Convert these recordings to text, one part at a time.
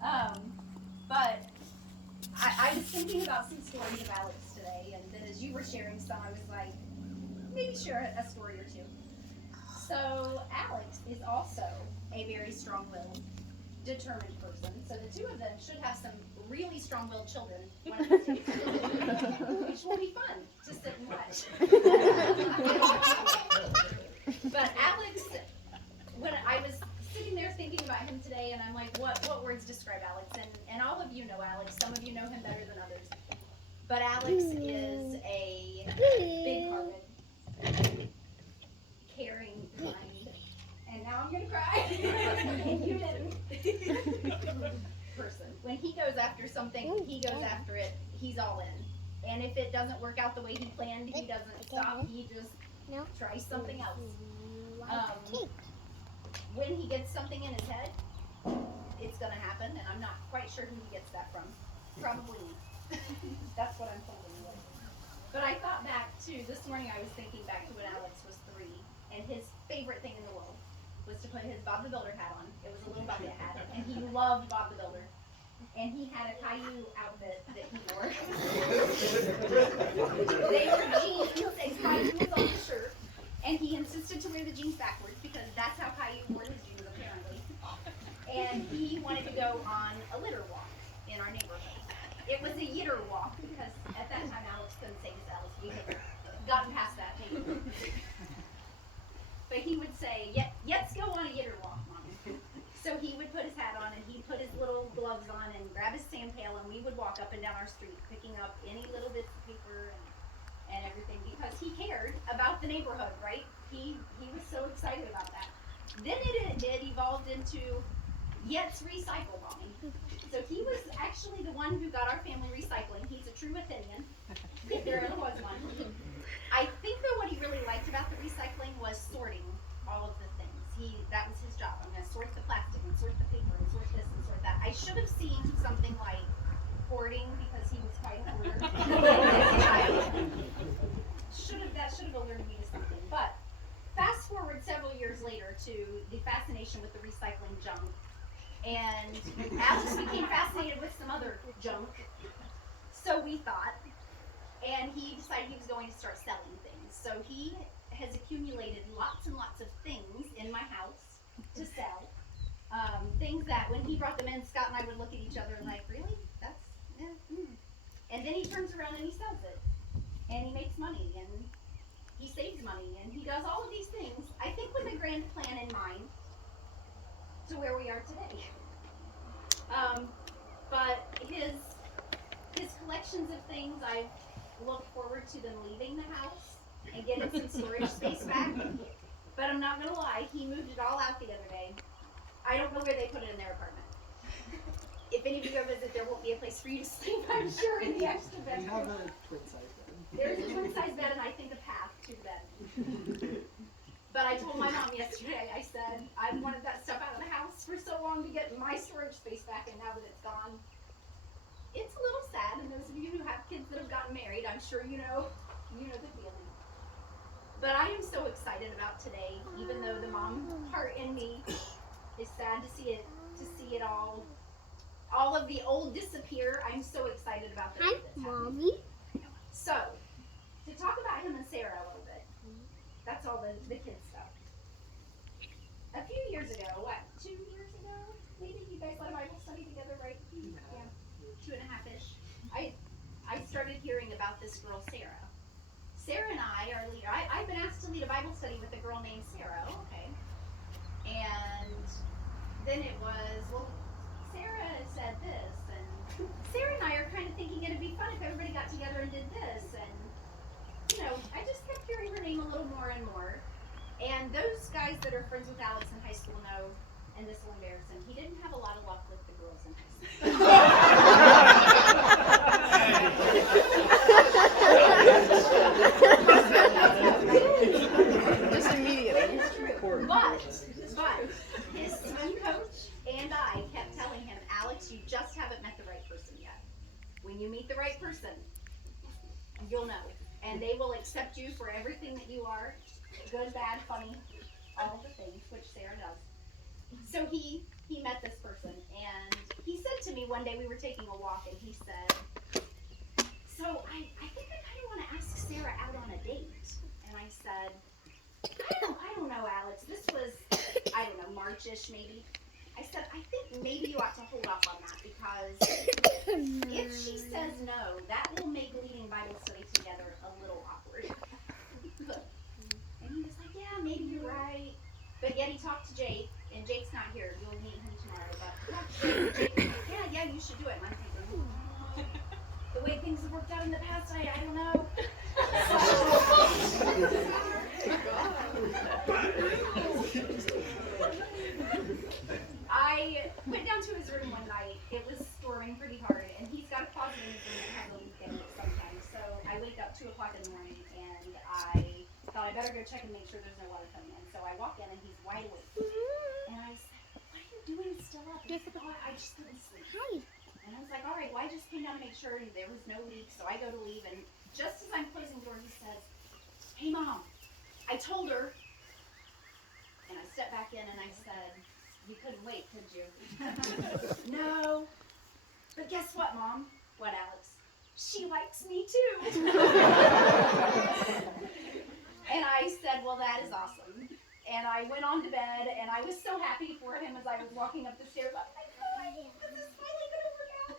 But I was thinking about some stories of Alex today, and then as you were sharing some, I was like, maybe share a story or two. So Alex is also a very strong-willed, determined person. So the two of them should have some really strong-willed children one of these days, which will be fun to sit and watch. But Alex, when I was sitting there thinking about him today, and I'm like, what words describe Alex? And all of you know Alex. Some of you know him better than others. But Alex is a big-hearted, caring, kind, and now I'm gonna cry. You didn't. Person. When he goes after something, he goes after it. He's all in. And if it doesn't work out the way he planned, he doesn't stop. He just tries something else. When he gets something in his head, it's gonna happen, and I'm not quite sure who he gets that from. Probably me. That's what I'm thinking with. But I thought back to this morning. I was thinking back to when Alex was 3, and his favorite thing in the world was to put his Bob the Builder hat on. It was a little bucket hat, and he loved Bob the Builder. And he had a Caillou outfit that he wore. They were jeans, and Caillou was on the shirt. And he insisted to wear the jeans backwards because that's how Caillou wore his jeans, apparently. And he wanted to go on a litter walk in our neighborhood. It was a yitter walk because at that time Alex couldn't say his Alex. We had gotten past that maybe. But he would say, let's go on a yitter walk, Mommy. So he would put his hat on, and he'd put his little gloves on and grab his sand pail, and we would walk up and down our street picking up any little bits of paper and everything because he cared about the neighborhood, right? He was so excited about that. Then it evolved into, let's recycle, Mommy. So he was actually the one who got our family recycling. He's a true Athenian, if there ever was one. I think though what he really liked about the recycling was sorting all of the things. That was his job. I'm going to sort the plastic and sort the paper and sort this and sort that. I should have seen something like hoarding because he was quite a hoarder. That should have alerted me to something. But fast forward several years later to the fascination with the recycling junk. And Alex became fascinated with some other junk. So we thought. And he decided he was going to start selling things. So he has accumulated lots and lots of things in my house to sell. Things that when he brought them in, Scott and I would look at each other and like, really? And then he turns around and he sells it. And he makes money and he saves money and he does all of these things, I think with a grand plan in mind to where we are today. But his collections of things, I've looked forward to them leaving the house and getting some storage space back. But I'm not going to lie, he moved it all out the other day. I don't know where they put it in their apartment. If any of you go visit, there won't be a place for you to sleep, I'm sure, in the extra bedroom. We have a twin-size bed. There's a twin-size bed and I think a path to the bed. But I told my mom yesterday, I said, I wanted that stuff out of the house for so long to get my storage space back, and now that it's gone, it's a little sad. And those of you who have kids that have gotten married, I'm sure you know the feeling. But I am so excited about today, even though the mom part in me is sad to see it all of the old disappear. I'm so excited about that. Hi, Mommy. So, to talk about him and Sarah a little bit, that's all the kids stuff. A few years ago, 2 years ago, maybe you guys led a Bible study together, right? Yeah, 2.5-ish. I started hearing about this girl, Sarah. Sarah and I are leader. I've been asked to lead a Bible study with a girl named Sarah. Okay. And then it was, well, Sarah said this, and Sarah and I are kind of thinking it'd be fun if everybody got together and did this, and I just kept hearing her name a little more and more. And those guys that are friends with Alex in high school know, and this will embarrass him, he didn't have a lot of luck with the girls in high school. Just immediately. It's true. But his swim coach and I kept telling him, Alex, you just haven't met the right person yet. When you meet the right person, you'll know. And they will accept you for everything that you are, good, bad, funny, all of the things, which Sarah does. So he met this person, and he said one day we were taking a walk, and he said, so I think I kind of want to ask Sarah out on a date. And I said, I don't know, Alex. This was, I don't know, March-ish maybe. I said, I think maybe you ought to hold off on that, because if she says no, that will make leading Bible study together a little awkward. And he was like, yeah, maybe you're right. But yet he talked to Jake, and Jake's not here. You'll meet him tomorrow. But he talked to Jake, and Jake was like, yeah, you should do it. And I'm thinking, the way things have worked out in the past, I don't know. I went down to his room one night. It was storming pretty hard, and he's got a closet in his room that has a leak in it sometimes. So I wake up 2 o'clock in the morning, and I thought I better go check and make sure there's no water coming in. So I walk in, and he's wide awake. And I said, what are you doing still up? And he said, oh, I just couldn't sleep. And I was like, all right, well, I just came down to make sure there was no leak. So I go to leave, and just as I'm closing the door, he says, hey, Mom, I told her. And I stepped back in, and I said, you couldn't wait, could you? No. But guess what, Mom? What, Alex? She likes me too. And I said, well, that is awesome. And I went on to bed, and I was so happy for him as I was walking up the stairs. I'm like, oh, this is finally going to work out.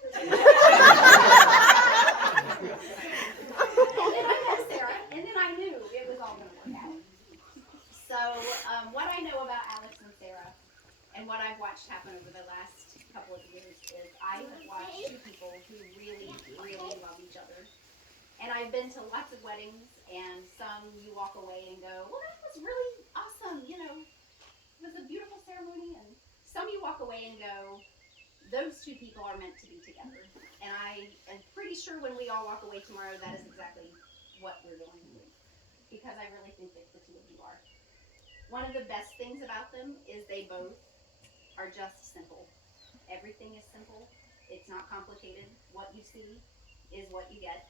And then I met Sarah, and then I knew it was all going to work out. So what I know about Alex and Sarah, and what I've watched happen over the last couple of years, is I have watched 2 people who really, really love each other. And I've been to lots of weddings, and some you walk away and go, well, that was really awesome, you know, it was a beautiful ceremony. And some you walk away and go, those 2 people are meant to be together. And I am pretty sure when we all walk away tomorrow, that is exactly what we're going to do, because I really think that the 2 of you are. One of the best things about them is they both are just simple. Everything is simple. It's not complicated. What you see is what you get.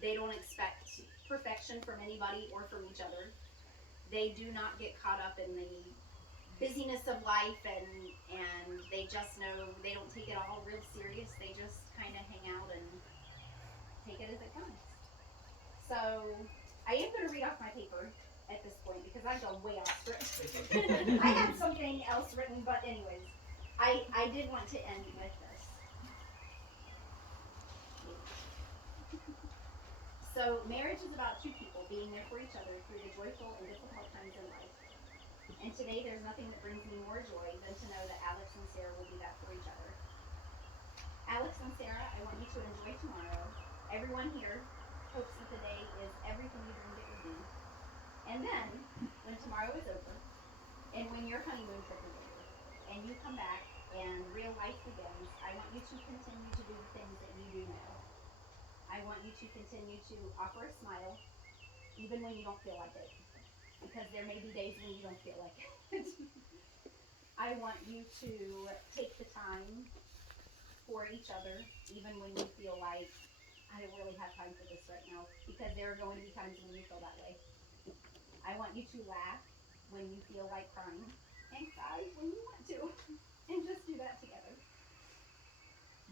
They don't expect perfection from anybody or from each other. They do not get caught up in the busyness of life, and they just know they don't take it all real serious. They just kind of hang out and take it as it comes. So I am going to read off my paper at this point, because I've gone way off script. I had something else written, but anyways, I did want to end with this. So marriage is about 2 people being there for each other through the joyful and difficult times in life. And today there's nothing that brings me more joy than to know that Alex and Sarah will be that for each other. Alex and Sarah, I want you to enjoy tomorrow. Everyone here hopes that the day is everything you dreamed it would be. And then, when tomorrow is over, and when your honeymoon trip is over, and you come back and real life begins, I want you to continue to do the things that you do now. I want you to continue to offer a smile, even when you don't feel like it, because there may be days when you don't feel like it. I want you to take the time for each other, even when you feel like, I don't really have time for this right now, because there are going to be times when you feel that way. I want you to laugh when you feel like crying, and cry when you want to, and just do that together.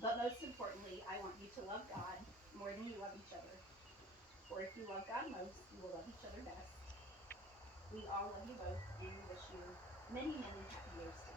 But most importantly, I want you to love God more than you love each other. For if you love God most, you will love each other best. We all love you both, and we wish you many, many happy years together.